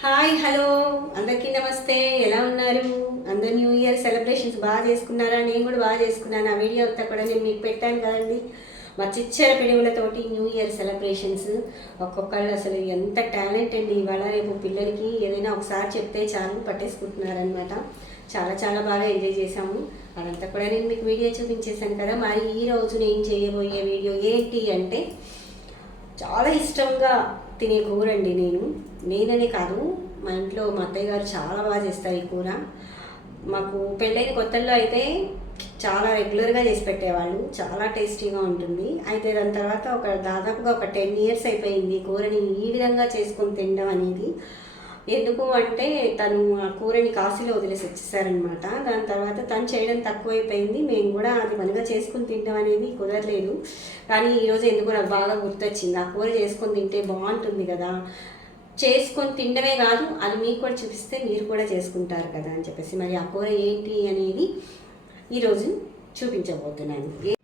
Hi hello. అందరికీ నమస్తే. ఎలా ఉన్నారు? అందరు న్యూ ఇయర్ సెలబ్రేషన్స్ బాగా చేసుకున్నారా? నేను కూడా బాగా చేసుకున్నాను. ఆ వీడియో అంతా కూడా నేను మీకు పెట్టాను కదండి. మా చిచ్చర పిడుగులతోటి న్యూ ఇయర్ సెలబ్రేషన్స్. ఒక్కొక్కళ్ళు అసలు ఎంత టాలెంట్ అండి. ఇవాళ రేపు పిల్లలకి ఏదైనా ఒకసారి చెప్తే చాలు పట్టేసుకుంటున్నారనమాట చాలా చాలా బాగా ఎంజాయ్ చేశాము. అదంతా కూడా నేను మీకు వీడియో చూపించేశాను కదా. మరి ఈ రోజు నేను చేయబోయే వీడియో ఏంటి అంటే చాలా ఇష్టంగా తినే కూర అండి నేను. నేననే కాదు మా ఇంట్లో మా అత్తయ్య గారు చాలా బాగా చేస్తారు ఈ కూర. మాకు పెళ్ళైన కొత్తల్లో అయితే చాలా రెగ్యులర్గా చేసి పెట్టేవాళ్ళు చాలా టేస్టీగా ఉంటుంది. అయితే దాని తర్వాత ఒక దాదాపుగా ఒక టెన్ ఇయర్స్ అయిపోయింది కూరని ఈ విధంగా చేసుకొని తినడం అనేది. ఎందుకు అంటే తను ఆ కూరని కాశీలో వదిలేసి వచ్చేసారనమాట దాని తర్వాత తను చేయడం తక్కువైపోయింది. మేము కూడా అది మనగా చేసుకుని తినడం అనేది కుదరలేదు. కానీ ఈరోజు ఎందుకు నాకు బాగా గుర్తొచ్చింది. ఆ కూర చేసుకొని తింటే బాగుంటుంది కదా. చేసుకొని తినడమే కాదు అది మీకు కూడా చూపిస్తే మీరు కూడా చేసుకుంటారు కదా అని చెప్పేసి. మరి ఆ కూర ఏంటి అనేది ఈరోజు చూపించబోతున్నాను.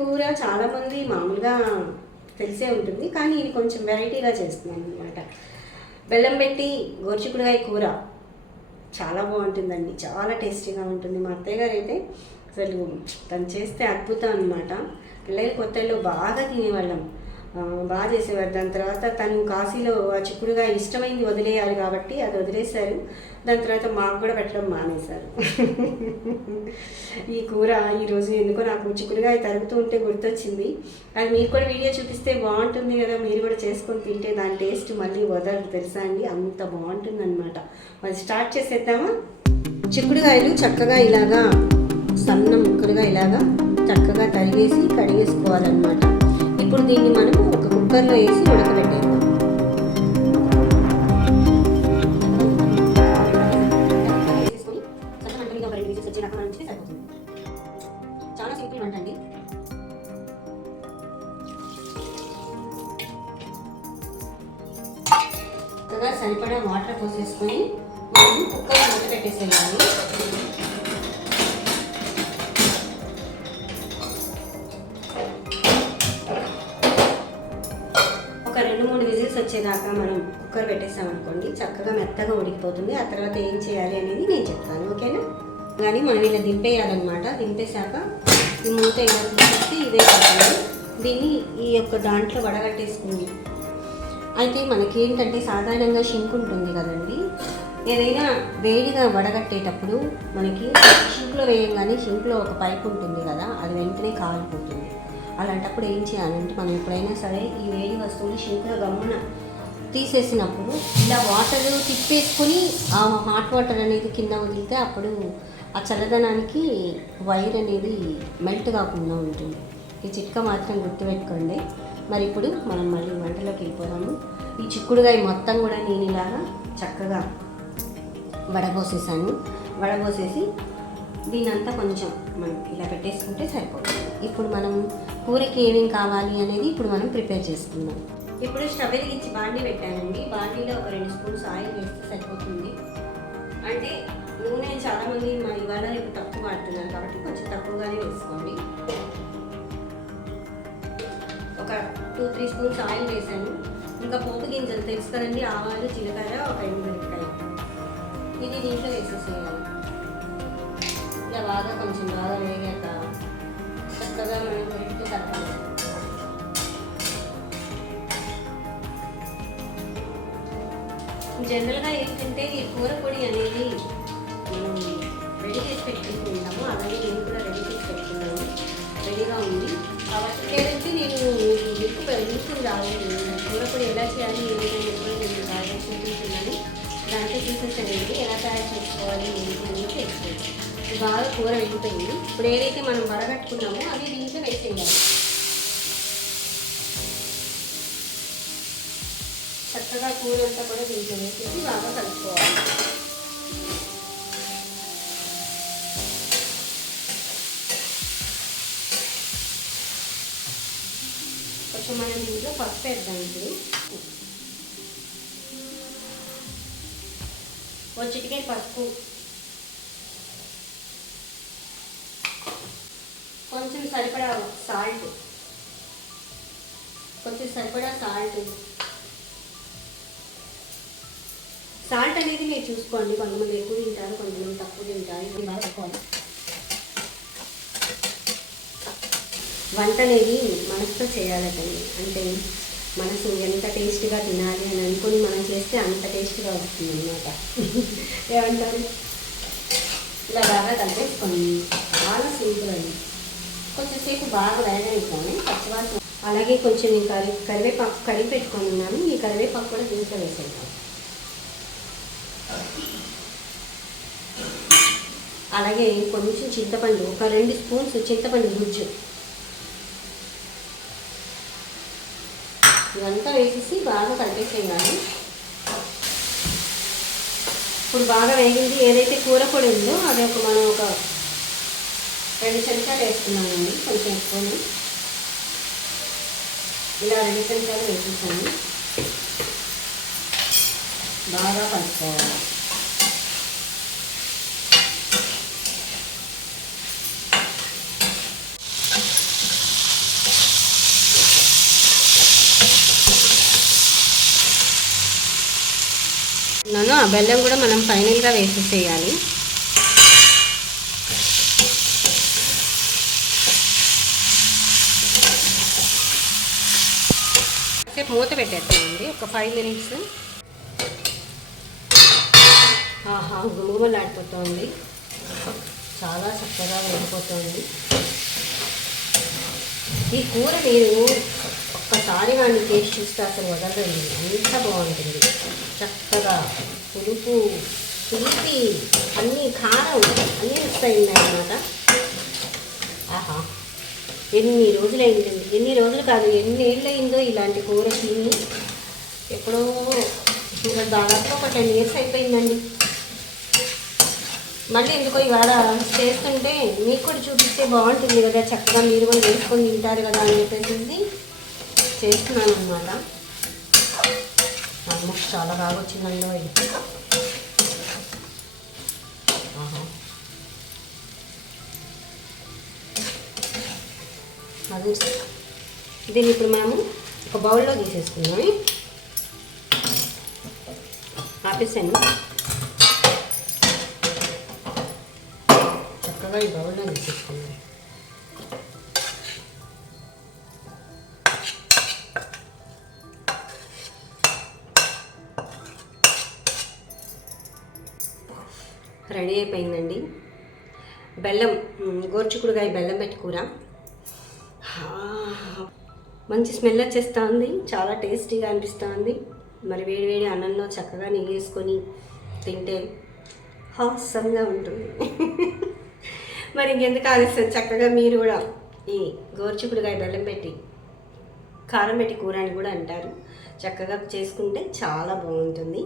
కూర చాలామంది మామూలుగా తెలిసే ఉంటుంది కానీ ఇది కొంచెం వెరైటీగా చేస్తున్నాను అనమాట బెల్లం పెట్టి గోరుచిక్కుడుగాయ కూర చాలా బాగుంటుందండి చాలా టేస్టీగా ఉంటుంది. మా అత్తయ్య గారు అయితే అసలు తను చేస్తే అద్భుతం అనమాట పిల్లలు కొత్తలో బాగా తినేవాళ్ళం. బాగా చేసేవారు. దాని తర్వాత తను కాశీలో ఆ చిక్కుడుగా ఇష్టమైంది వదిలేయాలి కాబట్టి అది వదిలేశారు. దాని తర్వాత మాకు కూడా పెట్టడం మానేశారు. ఈ కూర ఈరోజు ఎందుకో నాకు చిక్కుడుగా తరుగుతూ ఉంటే గుర్తొచ్చింది. అది మీకు కూడా వీడియో చూపిస్తే బాగుంటుంది కదా మీరు కూడా చేసుకొని తింటే దాని టేస్ట్ మళ్ళీ వదలదు తెలుసా అండి? అంత బాగుంటుంది అనమాట మరి స్టార్ట్ చేసేద్దామా? చిక్కుడుగాయలు చక్కగా ఇలాగా సన్న ముక్కలుగా ఇలాగా చక్కగా తరిగేసి కడిగేసుకోవాలన్నమాట. ఇప్పుడు దీన్ని మనం ఒక కుక్కర్లో వేసి ఉడకబెట్టేద్దాం. చాలా సింపుల్ వంట అండి. చక్కగా సరిపడా వాటర్ పోసేసుకొని మనం కుక్కర్ మూత పెట్టేసేయాలి. వచ్చేదాకా మనం కుక్కర్ పెట్టేసామనుకోండి చక్కగా మెత్తగా ఉడికిపోతుంది. ఆ తర్వాత ఏం చేయాలి అనేది నేను చెప్తాను ఓకేనా? కానీ మనం ఇలా దింపేయాలన్నమాట. దింపేశాక ఈ మూత ఇలా తీసేసి ఇదే కాకుండా దీన్ని ఈ యొక్క దాంట్లో వడగట్టేసుకుంది. అయితే మనకి ఏంటంటే సాధారణంగా షింక్ ఉంటుంది కదండి. ఏదైనా వేడిగా వడగట్టేటప్పుడు మనకి షింక్లో వేయంగానే షింక్లో ఒక పైపు ఉంటుంది కదా అది వెంటనే కాలిపోతుంది. అలాంటప్పుడు ఏం చేయాలంటే మనం ఎప్పుడైనా సరే ఈ వేడి వస్తువులు షింక్లో గమ్మున తీసేసినప్పుడు ఇలా వాటర్ తిప్పేసుకొని ఆ హాట్ వాటర్ అనేది కింద వదిలితే అప్పుడు ఆ చల్లదనానికి వైర్ అనేది మెల్ట్ కాకుండా ఉంటుంది. ఈ చిట్కా మాత్రం గుర్తుపెట్టుకోండి. మరి ఇప్పుడు మనం మళ్ళీ వంటలోకి వెళ్ళిపోదాము. ఈ చిక్కుడుగాయ మొత్తం కూడా నేను ఇలాగా చక్కగా వడబోసేసాను. వడబోసేసి దీనంతా కొంచెం మనం ఇలా పెట్టేసుకుంటే సరిపోతుంది. ఇప్పుడు మనం కూరకి ఏమేమి కావాలి అనేది ఇప్పుడు మనం ప్రిపేర్ చేసుకుందాం. ఇప్పుడు స్టవ్ వెలిగించి బాండీ పెట్టానండి బాండీలో ఒక రెండు స్పూన్స్ ఆయిల్ వేస్తే సరిపోతుంది. అంటే నూనె చాలామంది మా ఇవాళ రేపు తక్కువ వాడుతున్నారు కాబట్టి కొంచెం తక్కువగానే వేసుకోండి. ఒక టూ త్రీ స్పూన్స్ ఆయిల్ వేసాను. ఇంకా పోపు గింజలు తెలుసు కదండి ఆవాలు జీలకర్ర ఒక ఎండు మిరపకాయ ఇది దీంట్లో వేసేసేయాలి. ఇలా బాగా కొంచెం బాగా వేగాక చక్కగా మనం పెట్టి జనరల్గా ఏంటంటే ఈ కూర పొడి అనేది మనం రెడీ చేసి పెట్టుకుంటున్నాము. అలాగే నేను కూడా రెడీ చేసి పెట్టుకున్నాను రెడీగా ఉంది. కాబట్టి లేదంటే నేను మీకు మీకు రావాలి. కూర పొడి ఎలా చేయాలి ఏంటంటే కూడా నేను బాగా చూపించున్నాను దాంట్లో చూసేసానండి ఎలా తయారు చేసుకోవాలి బాగా కూర వెళ్ళిపోయింది ఇప్పుడు ఏదైతే మనం వరగట్టుకున్నామో అది దీంట్లో వేసేయాలి. చక్కగా కూర అంతా కూడా దీంట్లో వేసేసి బాగా కలుపుకోవాలి. కొంచెం మనం దీంట్లో పసుపు వేద్దాం ఇప్పుడు. ఒక చిటికెన్ పసుపు. కొంచెం సరిపడా సాల్ట్. కొంచెం సరిపడా సాల్ట్. సాల్ట్ అనేది మీరు చూసుకోండి. కొంతమంది ఎక్కువ తింటారు కొంతమంది తక్కువ తింటారు. ఇది బాగా వంట అనేది మనసుతో చేయాలటండి. అంటే మనసు ఎంత టేస్ట్గా తినాలి అని అనుకుని మనం చేస్తే అంత టేస్ట్గా వస్తుంది అనమాట ఏమంటారు? ఇలా బాగా కలిపేసుకోండి. కొంచెం బాగా వేగనిస్తాను పచ్చివాసన అలాగే కొంచెం నేను కరి కరివేపాకు కడిగి పెట్టుకొని ఉన్నాను. ఈ కరివేపాకు కూడా దీంట్లో వేసేద్దాం. అలాగే కొంచెం చింతపండు ఒక రెండు స్పూన్స్ చింతపండు గుజ్జు. ఇదంతా వేసేసి బాగా కలిపేసేయాలి ఇప్పుడు బాగా వేగింది. ఏదైతే కూర పొడి ఉందో అది ఒక మనం ఒక రెండు చెంచాలు వేసుకున్నామండి కొంచెం ఎక్కువని. ఇలా రెండు చెంచాలు వేసేసాను. బాగా కలుపుకోవాలి. నన్ను ఆ బెల్లం కూడా మనం ఫైనల్గా వేసేసేయాలి. కాసేపు మూత పెట్టేస్తామండి ఒక ఫైవ్ మినిట్స్ ఆహా గుమగుమలాడిపోతుంది. చాలా చక్కగా వెళ్ళిపోతుంది ఈ కూర మీరు ఒక్కసారి కానీ టేస్ట్ చూస్తే అసలు వదలండి అంత బాగుంటుంది. చక్కగా పులుపు పులిపి అన్నీ కారం అన్నీ వస్తాయి అన్నమాట ఆహా. ఎన్ని రోజులైందండి ఎన్ని రోజులు కాదు ఎన్ని ఏళ్ళు అయిందో ఇలాంటి కూర తిని ఎప్పుడో ఇంకా దాదాపు ఒక టెన్ ఇయర్స్ అయిపోయిందండి. మళ్ళీ ఎందుకో ఇవాళ చేస్తుంటే మీకు కూడా చూపిస్తే బాగుంటుంది కదా చక్కగా మీరు కూడా వేసుకొని తింటారు కదా అని చెప్పేసి చేస్తున్నాను అనమాట ఆల్మోస్ట్ చాలా బాగా వచ్చిందండి. అది దీన్ని ఇప్పుడు మనము ఒక బౌల్లో తీసేసుకున్నాం ఆపేసాను. చక్కగా ఈ బౌల్లో తీసేసుకున్నాం రెడీ అయిపోయిందండి. బెల్లం మ్, గోర్చుకుడుగాయ బెల్లం పెట్టి కూర మంచి స్మెల్ వచ్చేస్తూ ఉంది చాలా టేస్టీగా అనిపిస్తూ ఉంది మరి వేడి వేడి అన్నంలో చక్కగా నెయ్యి వేసుకొని తింటే హాసంగా ఉంటుంది. మరి ఇంకెందుకు ఆలస్యం? చక్కగా మీరు కూడా ఈ గోర్చుకుడుగాయ బెల్లం పెట్టి కారం పెట్టి కూర అని కూడా అంటారు. చక్కగా చేసుకుంటే చాలా బాగుంటుంది.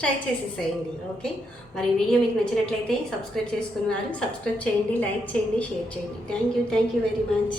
ట్రై చేసేసేయండి ఓకే? మరి ఈ వీడియో మీకు నచ్చినట్లయితే సబ్స్క్రైబ్ చేసుకున్నారు సబ్స్క్రైబ్ చేయండి లైక్ చేయండి షేర్ చేయండి. Thank you thank you very much.